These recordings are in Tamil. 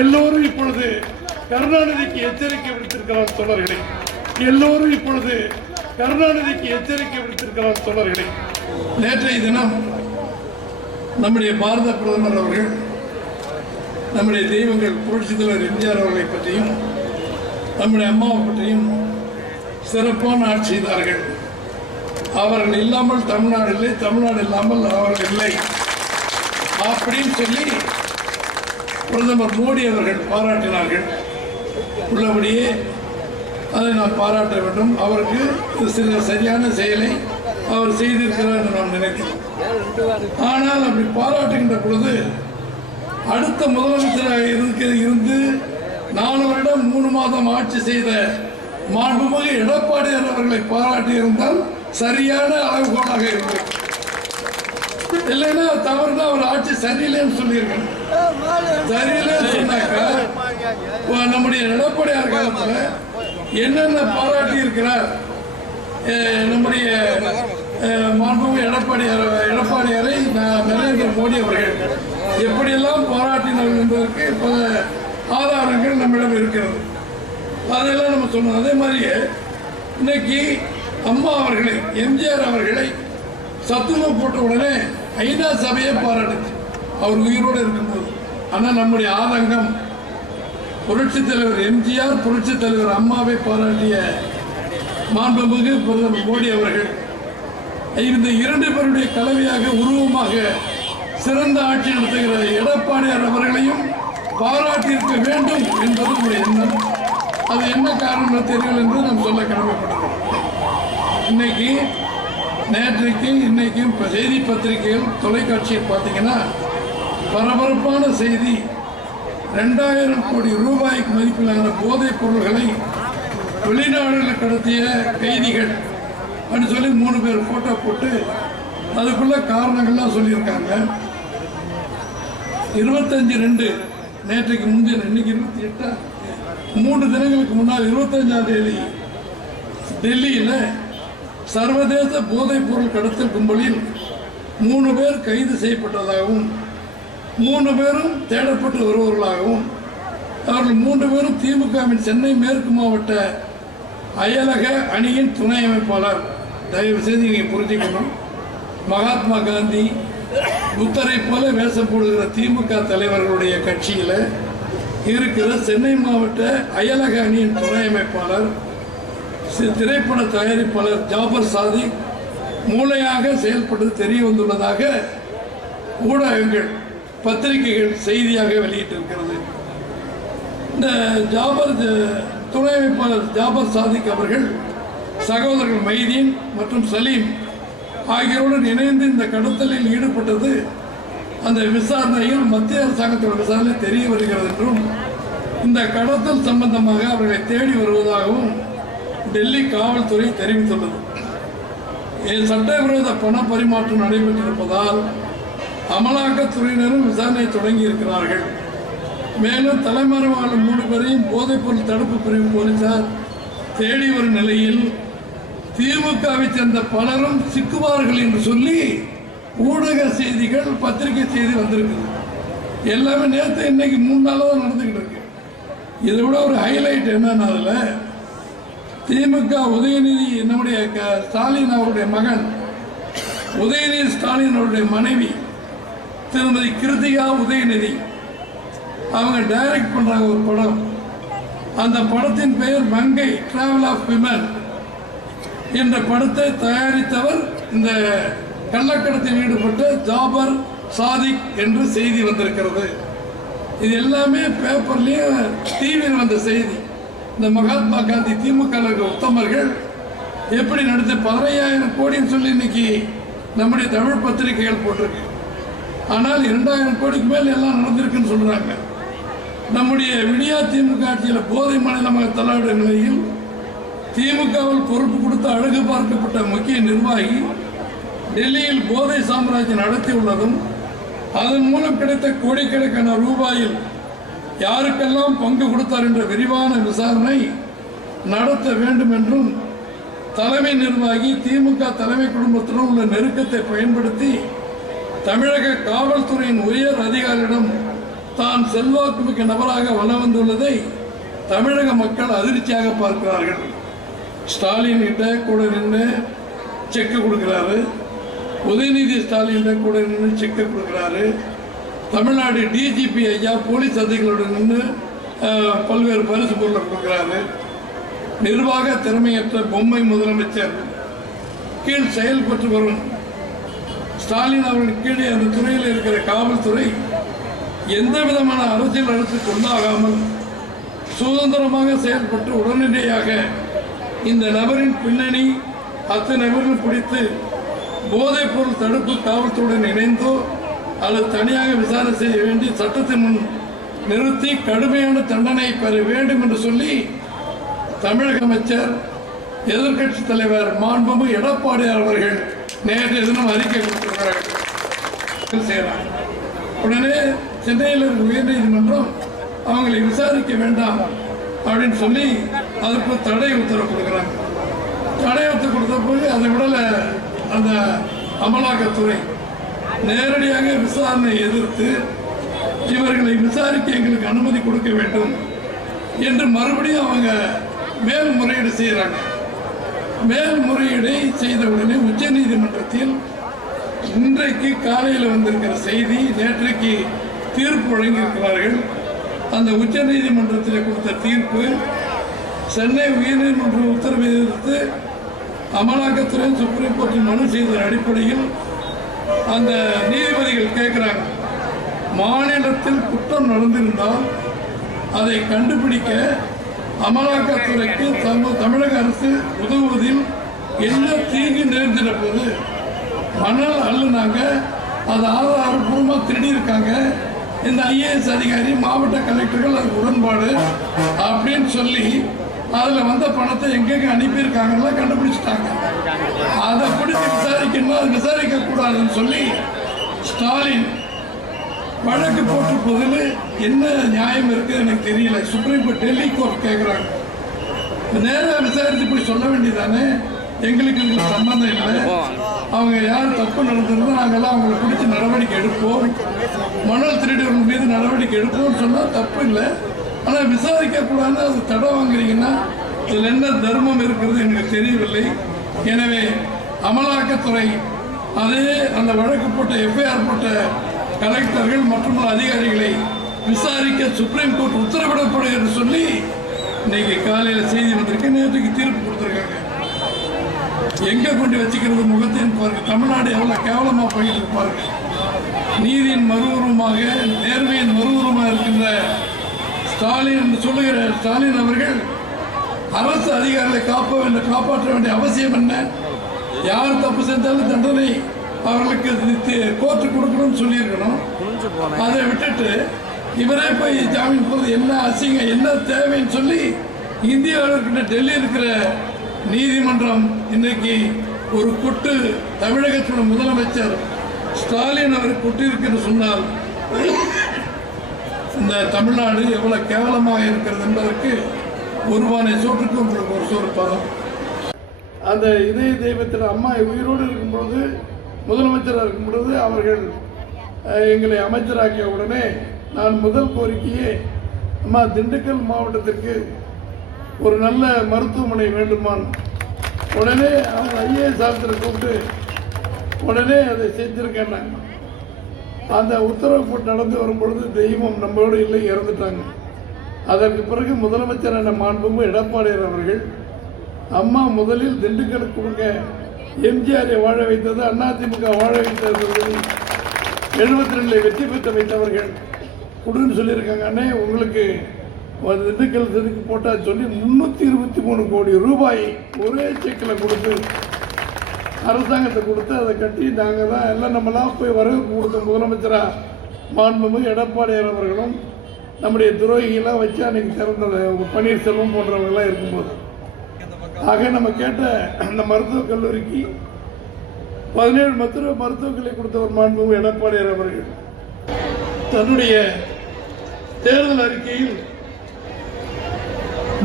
எல்லோரும் இப்பொழுது கருணாநிதிக்கு எச்சரிக்கை விடுத்திருக்கிறார் தோழர்களே. எல்லோரும் இப்பொழுது கருணாநிதிக்கு எச்சரிக்கை விடுத்திருக்கிறார் தோழர்களே. நேற்றைய தினம் நம்முடைய பாரத பிரதமர் அவர்கள் நம்முடைய தெய்வங்கள் புரட்சித் தலைவர் எம்ஜிஆர் அவர்களை பற்றியும் நம்முடைய அம்மாவை பற்றியும் சிறப்பான ஆட்சி செய்தார்கள். அவர்கள் இல்லாமல் தமிழ்நாடு இல்லை, தமிழ்நாடு இல்லாமல் அவர்கள் இல்லை அப்படின்னு சொல்லி பிரதமர் மோடி அவர்கள் பாராட்டினார்கள். உள்ளபடியே அதை நாம் பாராட்ட வேண்டும். அவருக்கு சில சரியான செயலை அவர் செய்திருக்கிறார் என்று நாம் நினைக்கிறோம். ஆனால் அப்படி பாராட்டுகின்ற பொழுது அடுத்த முதலமைச்சராக இருந்து 4 வருடம் 3 மாதம் ஆட்சி செய்த மாண்புமிகு எடப்பாடியார் அவர்களை பாராட்டி இருந்தால் சரியான அளவுகோலாக இருக்கும். இல்லைன்னா தவறுனா அவர் ஆட்சி சரியில்லைன்னு சொல்லியிருக்கேன். சரியில்லைன்னு சொன்னாக்கா நம்முடைய எடப்பாடியார் காலத்தில் என்னென்ன பாராட்டி இருக்கிறார் நம்முடைய மாண்புமிகு எடப்பாடியாரை நரேந்திர மோடி அவர்கள் எப்படியெல்லாம் பாராட்டினார்கள் என்பதற்கு பல ஆதாரங்கள் நம்மிடம் இருக்கிறது. அதெல்லாம் நம்ம சொன்னோம். அதே மாதிரியே இன்னைக்கு அம்மா அவர்களை, எம்ஜிஆர் அவர்களை சத்துணவு போட்ட உடனே ஐநா சபையை பாராட்டுச்சு அவர் உயிரோடு இருக்கும்போது. ஆனால் நம்முடைய ஆதங்கம் புரட்சித் தலைவர் எம்ஜிஆர், புரட்சித் தலைவர் அம்மாவை பாராட்டிய மாண்புமிகு பிரதமர் மோடி அவர்கள் இந்த 2 பேருடைய கலவையாக உருவமாக சிறந்த ஆட்சி நடத்துகிற எடப்பாடியார் அவர்களையும் பாராட்டியிருக்க வேண்டும் என்பது நம்முடைய எண்ணம். அது என்ன காரணம் தெரியல என்று நாம் சொல்ல கடமைப்பட்டோம். இன்னைக்கு நேற்றைக்கு இன்னைக்கும் செய்தி பத்திரிகைகள் தொலைக்காட்சியில் பார்த்தீங்கன்னா பரபரப்பான செய்தி. 2000 கோடி ரூபாய்க்கு மதிப்பிலான போதைப் பொருள்களை வெளிநாடுகளில் கடத்திய கைதிகள் அப்படின்னு சொல்லி 3 பேர் போட்டோ போட்டு அதுக்குள்ள காரணங்கள்லாம் சொல்லியிருக்காங்க. 25/2 நேற்றைக்கு முந்தைய, இன்னைக்கு 28, 3 தினங்களுக்கு முன்னால் 25ஆம் தேதி டெல்லியில் சர்வதேச போதைப் பொருள் கடத்தல் கும்பலில் 3 பேர் கைது செய்யப்பட்டதாகவும் 3 பேரும் தேடப்பட்டு வருபவர்களாகவும் அவர்கள் 3 பேரும் திமுகவின் சென்னை மேற்கு மாவட்ட அயலக அணியின் துணை அமைப்பாளர். தயவு செய்து நீங்கள் புரிஞ்சுக்கணும், மகாத்மா காந்தி புத்தரை போல வேஷம் போடுகிற திமுக தலைவர்களுடைய கட்சியில் இருக்கிற சென்னை மாவட்ட அயலக அணியின் துணை அமைப்பாளர் திரைப்பட தயாரிப்பாளர் ஜாபர் சாதிக் மூளையாக செயல்பட்டது தெரிய வந்துள்ளதாக ஊடகங்கள், பத்திரிகைகள் செய்தியாக வெளியிட்டிருக்கிறது. இந்த துணை அமைப்பாளர் ஜாபர் சாதிக் அவர்கள் சகோதரர்கள் மைதீன் மற்றும் சலீம் ஆகியோருடன் இணைந்து இந்த கடத்தலில் ஈடுபட்டது அந்த விசாரணையில் மத்திய அரசாங்கத்தோட விசாரணை தெரிய வருகிறது என்றும் இந்த கடத்தல் சம்பந்தமாக அவர்களை தேடி வருவதாகவும் டெல்லி காவல்துறை தெரிவித்துள்ளது. சட்டவிரோத பண பரிமாற்றம் நடைபெற்றிருப்பதால் அமலாக்கத்துறையினரும் விசாரணையை தொடங்கி இருக்கிறார்கள். மேலும் தலைமறைவான 3 பேரையும் போதைப்பொருள் தடுப்பு பிரிவு போலீசார் தேடி வரும் நிலையில் திமுகவை சேர்ந்த பலரும் சிக்குவார்கள் என்று சொல்லி ஊடக செய்திகள், பத்திரிகை செய்தி வந்திருக்கு. எல்லாமே நேற்று இன்னைக்கு 3 நாளாக தான் நடந்துகிட்டு இருக்கு. இதை விட ஒரு ஹைலைட் என்னன்னா, அதில் திமுக உதயநிதி, நம்முடைய ஸ்டாலின் அவருடைய மகன் உதயநிதி ஸ்டாலின் அவருடைய மனைவி திருமதி கிருத்திகா உதயநிதி அவங்க டைரக்ட் பண்றாங்க ஒரு படம். அந்த படத்தின் பெயர் மங்கை டிராவல் ஆஃப் விமன் என்ற படத்தை தயாரித்தவர் இந்த கள்ளக்கடத்தில் ஈடுபட்ட ஜாபர் சாதிக் என்று செய்தி வந்திருக்கிறது. இது எல்லாமே பேப்பர்லயும் டிவியில் வந்த செய்தி. இந்த மகாத்மா காந்தி திமுக உத்தமர்கள் எப்படி நடத்த 15,000 கோடின்னு சொல்லி இன்னைக்கு நம்முடைய தமிழ் பத்திரிகைகள் போட்டிருக்கு. ஆனால் 2,000 கோடிக்கு மேல் எல்லாம் நடந்திருக்குன்னு சொல்றாங்க. நம்முடைய விடியா திமுக ஆட்சியில் போதை மாநிலமாக தள்ளாடுற நிலையில் திமுகவில் பொறுப்பு கொடுத்து அழகு பார்க்கப்பட்ட முக்கிய நிர்வாகி டெல்லியில் போதை சாம்ராஜ்யம் நடத்தியுள்ளதும் அதன் மூலம் கிடைத்த கோடிக்கணக்கான ரூபாயில் யாருக்கெல்லாம் பங்கு கொடுத்தார் என்ற விரிவான விசாரணை நடத்த வேண்டும் என்றும் தலைமை நிர்வாகி திமுக தலைமை குடும்பத்துடன் உள்ள நெருக்கத்தை பயன்படுத்தி தமிழக காவல்துறையின் உயர் அதிகாரியிடம் தான் செல்வாக்குமிக்க நபராக வலம் வந்துள்ளதை தமிழக மக்கள் அதிர்ச்சியாக பார்க்கிறார்கள். ஸ்டாலின் கிட்ட கூட நின்று செக் கொடுக்கிறாரு, உதயநிதி ஸ்டாலின் கூட நின்று செக் கொடுக்கிறாரு, தமிழ்நாடு டிஜிபி ஐயா போலீஸ் அதிகாரிகளுடன் நின்று பல்வேறு பரிசு பொருளை கொடுக்கிறாரு. நிர்வாக திறமையற்ற பொம்மை முதலமைச்சர் கீழ் செயல்பட்டு வரும் ஸ்டாலின் அவர்கள் கீழே அந்த துறையில் இருக்கிற காவல்துறை எந்த விதமான அரசியல் அழுத்தத்துக்கு உள்ளாகாமல் சுதந்திரமாக செயல்பட்டு உடனடியாக இந்த நபரின் பின்னணி அத்தனை நபர்கள் பிடித்து போதைப் பொருள் தடுப்பு காவல்துறையுடன் இணைந்தோ அல்லது தனியாக விசாரணை செய்ய வேண்டி சட்டத்தின் முன் நிறுத்தி கடுமையான தண்டனை பெற வேண்டும் என்று சொல்லி தமிழக அமைச்சர் எதிர்கட்சி தலைவர் மாண்புமிகு எடப்பாடியார் அவர்கள் நேற்றைய தினம் அறிக்கை கொடுத்திருக்கிறார்கள். உடனே சென்னையில் இருக்க உயர்நீதிமன்றம் அவங்களை விசாரிக்க வேண்டாம் அப்படின்னு சொல்லி அதுக்கு தடை உத்தரவு கொடுக்குறாங்க. தடை உத்தரவு கொடுத்த போது அதை விடலை அந்த அமலாக்கத்துறை நேரடியாக விசாரணை எதிர்த்து இவர்களை விசாரிக்க எங்களுக்கு அனுமதி கொடுக்க வேண்டும் என்று மறுபடியும் அவங்க மேல்முறையீடு செய்கிறாங்க. மேல்முறையீடை செய்தவுடனே உச்ச நீதிமன்றத்தில் இன்றைக்கு காலையில் வந்திருக்கிற செய்தி, நேற்றைக்கு தீர்ப்பு வழங்கியிருக்கிறார்கள். அந்த உச்ச நீதிமன்றத்தில் கொடுத்த தீர்ப்பு சென்னை உயர்நீதிமன்ற உத்தரவை எதிர்த்து அமலாக்கத்துறை சுப்ரீம் கோர்ட்டில் மனு செய்த அடிப்படையில் அந்த நீதிபதிகள் கேட்கிறாங்க, மாநிலத்தில் குற்றம் நடந்திருந்தால் அதை கண்டுபிடிக்க அமலாக்கத்துறைக்கு தமிழக அரசு உதவுவதில் என்ன தீங்கு நேர்ந்திட போது, மணல் அள்ளுனாங்க, அதை ஆதாரப்பூர்வமாக திருடியிருக்காங்க, இந்த ஐஏஎஸ் அதிகாரி மாவட்ட கலெக்டர்கள் அதுக்கு உடன்பாடு அப்படின்னு சொல்லி அதில் வந்த பணத்தை எங்கெங்க அனுப்பியிருக்காங்கலாம் கண்டுபிடிச்சிட்டாங்க. அதை பிடிச்சி விசாரிக்கணும், அது விசாரிக்க கூடாதுன்னு சொல்லி ஸ்டாலின் வழக்கு போட்டிருப்பதில் என்ன நியாயம் இருக்குது எனக்கு தெரியல. சுப்ரீம் கோர்ட் டெல்லி கோர்ட் கேட்குறாங்க, நேராக விசாரித்து போய் சொல்ல வேண்டியதானே, எங்களுக்கு இதுக்கு சம்பந்தம் இல்லை, அவங்க யார் தப்பு நடந்திருந்தோ நாங்கள்லாம் அவங்களை பிடிச்சி நடவடிக்கை எடுப்போம், மணல் திருடியவர்கள் மீது நடவடிக்கை எடுப்போம்னு சொன்னால் தப்பு இல்லை. ஆனால் விசாரிக்கக்கூடாதுன்னு அது தடை வாங்குறீங்கன்னா இதில் என்ன தர்மம் இருக்கிறது எனக்கு தெரியவில்லை. எனவே அமலாக்கத்துறை அதே அந்த வழக்கு போட்ட எஃப்ஐஆர் போட்ட கலெக்டர்கள் மற்றும் அதிகாரிகளை விசாரிக்க சுப்ரீம் கோர்ட் உத்தரவிடப்படும் என்று சொல்லி இன்னைக்கு காலையில் செய்தி வந்திருக்கு. நேற்றுக்கு தீர்ப்பு கொடுத்துருக்காங்க. எங்கே கொண்டு வச்சுக்கிறது முகத்தின்னு பாருங்க. தமிழ்நாடு எவ்வளோ கேவலமாக போயிட்டு இருப்பாருங்க. நீதியின் மறுவுருவமாக, நேர்மையின் மறுவுருவமாக இருக்கின்ற ஸ்டாலின் என்று சொல்லுகிற ஸ்டாலின் அவர்கள் அரசு அதிகாரிகளை காப்பாற்ற வேண்டிய அவசியம் என்ன? யார் தப்பு செஞ்சாலும் தண்டனை அவர்களுக்கு கோர்ட்டு கொடுக்கணும்னு சொல்லியிருக்கணும். அதை விட்டுட்டு இவரே போய் ஜாமீன் போது என்ன அசிங்கம், என்ன தேவைன்னு சொல்லி இந்தியாவில் இருக்கிற டெல்லி இருக்கிற நீதிமன்றம் இன்னைக்கு ஒரு கொட்டு தமிழகத்தோட முதலமைச்சர் ஸ்டாலின் அவர் கொட்டியிருக்குன்னு சொன்னால் இந்த தமிழ்நாடு எவ்வளவு கேவலமாக இருக்கிறது என்பதற்கு ஒருவானை சோற்றுக்கு உங்களுக்கு ஒரு சோறு பதம். அந்த இதய தெய்வத்தில் அம்மா உயிரோடு இருக்கும்பொழுது, முதலமைச்சராக இருக்கும் பொழுது அவர்கள் எங்களை அமைச்சராக்கிய உடனே நான் முதல் கோரிக்கையே, அம்மா திண்டுக்கல் மாவட்டத்திற்கு ஒரு நல்ல மருத்துவமனை வேண்டுமான். உடனே அவங்க ஐஏஎஸ் ஆஃபீஸரை கூப்பிட்டு உடனே அதை செஞ்சிருக்கேன். அந்த உத்தரவு போட்டு நடந்து வரும்பொழுது தெய்வம் நம்மளோடு இல்லை, இறந்துட்டாங்க. அதற்கு பிறகு முதலமைச்சரான மாண்புமிகு எடப்பாடியார் அவர்கள் அம்மா முதலில் திண்டுக்கலுக்கு கொடுங்க, எம்ஜிஆரை வாழ வைத்தது, அதிமுக வாழ வைத்தது, 72 வெற்றி பெற்ற வைத்தவர்கள் கொடுன்னு சொல்லியிருக்காங்க. அண்ணே உங்களுக்கு திண்டுக்கல் செதுக்கு போட்டால் சொல்லி 323 கோடி ரூபாய் ஒரே செக்கில் கொடுத்து அரசாங்கத்தை கொடுத்து அதை கட்டி நாங்கள் தான் எல்லாம் நம்மளாம் போய் வரவு கொடுத்த முதலமைச்சராக மாண்புமிகு எடப்பாடியார் அவர்களும் நம்முடைய துரோகிகளாக வச்சு அன்றைக்கி திறந்த பன்னீர்செல்வம் போன்றவங்களாம் இருக்கும்போது, ஆக நம்ம கேட்ட அந்த மருத்துவக் கல்லூரிக்கு 17 மருத்துவக் கல்லூரி கொடுத்தவர் மாண்புமிகு எடப்பாடியார் அவர்கள் தன்னுடைய தேர்தல் அறிக்கையில்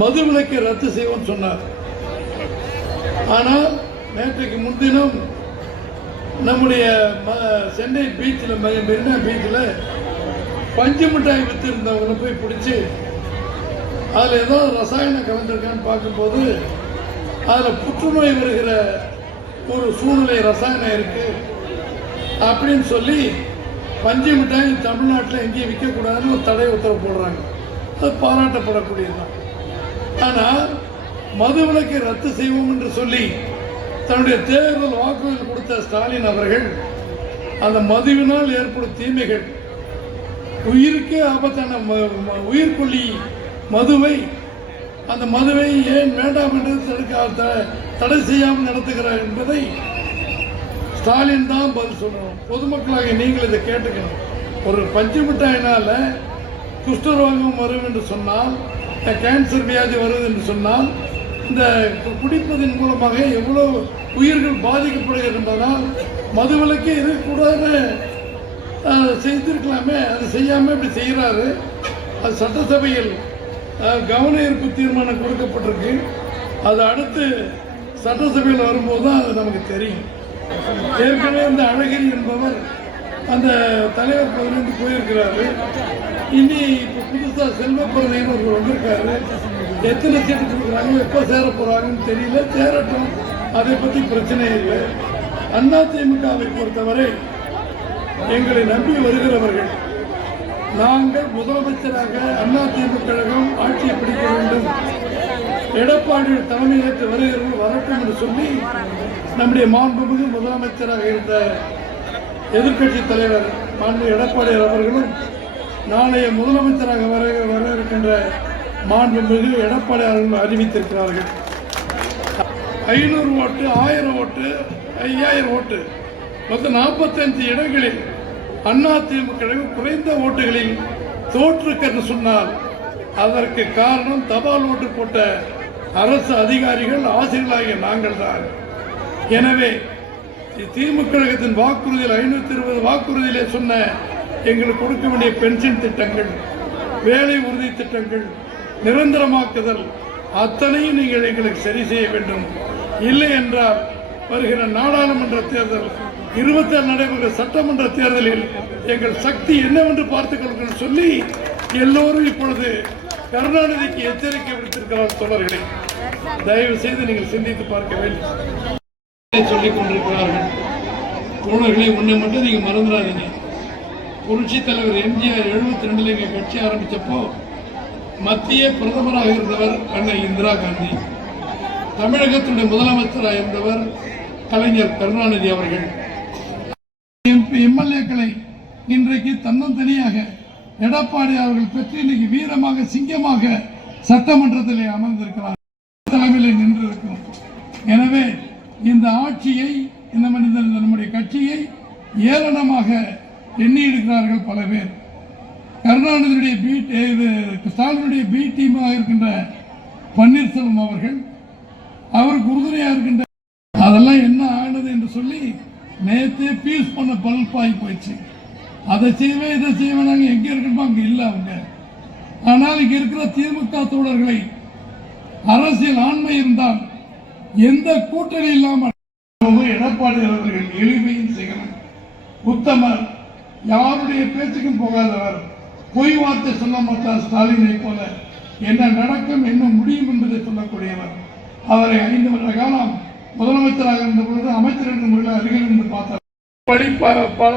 மதுவிலக்கை ரத்து செய்வோம் சொன்னார். ஆனால் நேற்றைக்கு முன்தினம் நம்முடைய சென்னை பீச்சில், மெரினா பீச்சில் பஞ்சு மிட்டாய் வித்திருந்தவங்களை போய் பிடிச்சி அதில் ஏதோ ரசாயனம் கலந்துருக்கான்னு பார்க்கும்போது அதில் புற்றுநோய் வருகிற ஒரு சூழ்நிலை ரசாயனம் இருக்கு அப்படின்னு சொல்லி பஞ்சு மிட்டாய் தமிழ்நாட்டில் எங்கேயும் விற்கக்கூடாதுன்னு ஒரு தடை உத்தரவு போடுறாங்க. அது பாராட்டப்படக்கூடியதுதான். ஆனால் மதுவிலக்கை ரத்து செய்வோம் என்று சொல்லி தன்னுடைய தேர்தல் வாக்குறுதி கொடுத்த ஸ்டாலின் அவர்கள் அந்த மதுவினால் ஏற்படும் தீமைகள், உயிருக்கே ஆபத்தான உயிர்கொல்லி மதுவை, அந்த மதுவை ஏன் வேண்டாம் என்று தடை செய்யாமல் நடத்துகிறார் என்பதை ஸ்டாலின் தான் பதில் சொல்லணும். பொதுமக்களாக நீங்கள் இதை கேட்டுக்கணும். ஒரு பஞ்சு மிட்டாயினால குஷ்டரோகம் வரும் என்று சொன்னால், கேன்சர் வியாதி வருது என்று சொன்னால், இந்த குடிப்பதன் மூலமாக எவ்வளவு உயிர்கள் பாதிக்கப்படுகிறது என்பதால் மதுவிலக்கே இருக்கக்கூடாதுன்னு செய்திருக்கலாமே. அது செய்யாமல் இப்படி செய்கிறாரு. அது சட்டசபையில் கவன ஈர்ப்பு தீர்மானம் கொடுக்கப்பட்டிருக்கு. அது அடுத்து சட்டசபையில் வரும்போது தான் அது நமக்கு தெரியும். ஏற்கனவே இந்த அழகிரி என்பவர் அந்த தலைவர் பதவியிலிருந்து போயிருக்கிறாரு. இனி இப்போ புதுசாக செல்வப்பிரதின்னு ஒருவர் வந்திருக்காரு. எத்தனை சீட்டு கொடுக்குறாங்க, எப்போ சேர போகிறாங்கன்னு தெரியல. சேரட்டும், அதை பற்றி பிரச்சனை இல்லை. அதிமுகவை பொறுத்தவரை எங்களை நம்பி வருகிறவர்கள், நாங்கள் முதலமைச்சராக அதிமுக கழகம் ஆட்சியை பிடிக்க வேண்டும், எடப்பாடி தலைமையேற்று வருகிறவர்கள் வரட்டும் என்று சொல்லி நம்முடைய மாண்புமிகு முதலமைச்சராக இருந்த எதிர்கட்சி தலைவர் மாண்பு எடப்பாடி அவர்களும் நாளைய முதலமைச்சராக வர இருக்கின்ற மாண்புமிகு எடப்பாடி அவர்கள் அறிவித்திருக்கிறார்கள். 500 ஓட்டு, 1000 ஓட்டு, 5000 ஓட்டு, மொத்தம் 45 இடங்களில் அதிமுக குறைந்த ஓட்டுகளில் தோற்றுக்கு சொன்னால் அதற்கு காரணம் தபால் ஓட்டு போட்ட அரசு அதிகாரிகள், ஆசிரியர்களாகிய நாங்கள் தான். எனவே திமுக கழகத்தின் வாக்குறுதியில் 520 வாக்குறுதியிலே சொன்ன எங்களுக்கு கொடுக்க வேண்டிய பென்ஷன் திட்டங்கள், வேலை உறுதி திட்டங்கள், நிரந்தரமாக்குதல் அத்தனையும் நீங்கள் எங்களுக்கு சரி செய்ய வேண்டும். இல்லை என்றால் வருகிற நாடாளுமன்ற தேர்தல், 26 நடைபெறுகிற சட்டமன்ற தேர்தலில் எங்கள் சக்தி என்னவென்று பார்த்துக் கொள்ளுங்கள் சொல்லி எல்லோரும் இப்பொழுது கருணாநிதிக்கு எச்சரிக்கை விடுத்திருக்கிறார். தோழர்களே, தயவு செய்து நீங்கள் சிந்தித்து பார்க்க வேண்டும் சொல்லிக் கொண்டிருக்கிறார்கள். தோழர்களே, ஒன்றை மட்டும் நீங்க மறந்துடாதீங்க. புரட்சி தலைவர் எம்ஜிஆர் 72 எங்க கட்சி ஆரம்பிச்சப்போ மத்திய பிரதமராக இருந்தவர் அன்னை இந்திரா காந்தி, தமிழகத்தினுடைய முதலமைச்சராக இருந்தவர் கலைஞர் கருணாநிதி அவர்கள். எம்எல்ஏக்களை இன்றைக்கு தன்னந்தனியாக எடப்பாடி அவர்கள் பெற்று இன்னைக்கு வீரமாக, சிங்கமாக சட்டமன்றத்திலே அமர்ந்திருக்கிறார், தலைமையில் நின்றிருக்கும். எனவே இந்த ஆட்சியை, நம்முடைய கட்சியை ஏளனமாக எண்ணி இருக்கிறார்கள் பல பேர். கருணாநிதியுடைய ஸ்டாலினுடைய பி டீமாக இருக்கின்ற பன்னீர்செல்வம் அவர்கள், அவருக்கு உறுதுணையாக இருக்கின்ற, அதெல்லாம் என்ன ஆனது என்று சொல்லி நேற்றே பீஸ் பண்ண பல்பாகி போயிடுச்சு. அதை செய்வேன், இதை செய்வேன், நாங்கள் எங்கே இருக்கணுமோ அங்கே இல்லை அவங்க. ஆனால் இங்கே இருக்கிற திமுக தோழர்களை அரசியல் ஆண்மை இருந்தால் எந்த கூட்டணி இல்லாமல் எடப்பாடி அவர்கள் எளிமையும் செய்யணும், உத்தமர், யாருடைய பேச்சுக்கும் போகாதவர், பொய் வார்த்தை சொல்ல மாட்டார். ஸ்டாலினை போல என்ன நடக்கும், என்ன முடியும் என்பதை சொல்லக்கூடியவர். அவரை 5 வருட காலம் முதலமைச்சராக இருந்த பொழுது அமைச்சர் என்ற முறையில் அருகில் இருந்து பார்த்தார்.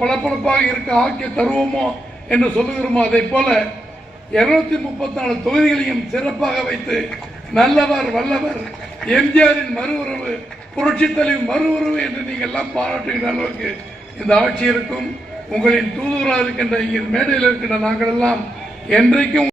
பளபளப்பாக இருக்க ஆக்கிய தருவோமோ என்று சொல்லுகிறோமோ, அதை போல 234 தொகுதிகளையும் சிறப்பாக வைத்து நல்லவர், வல்லவர், எம்ஜிஆரின் மறு உறவு, புரட்சி தலைவர் மறு உறவு என்று நீங்கள் எல்லாம் பாராட்டுகின்ற அளவுக்கு இந்த ஆட்சி இருக்கும். உங்களின் தூதுவராக இருக்கின்ற மேடையில் இருக்கின்ற நாங்கள் எல்லாம் என்றைக்கும்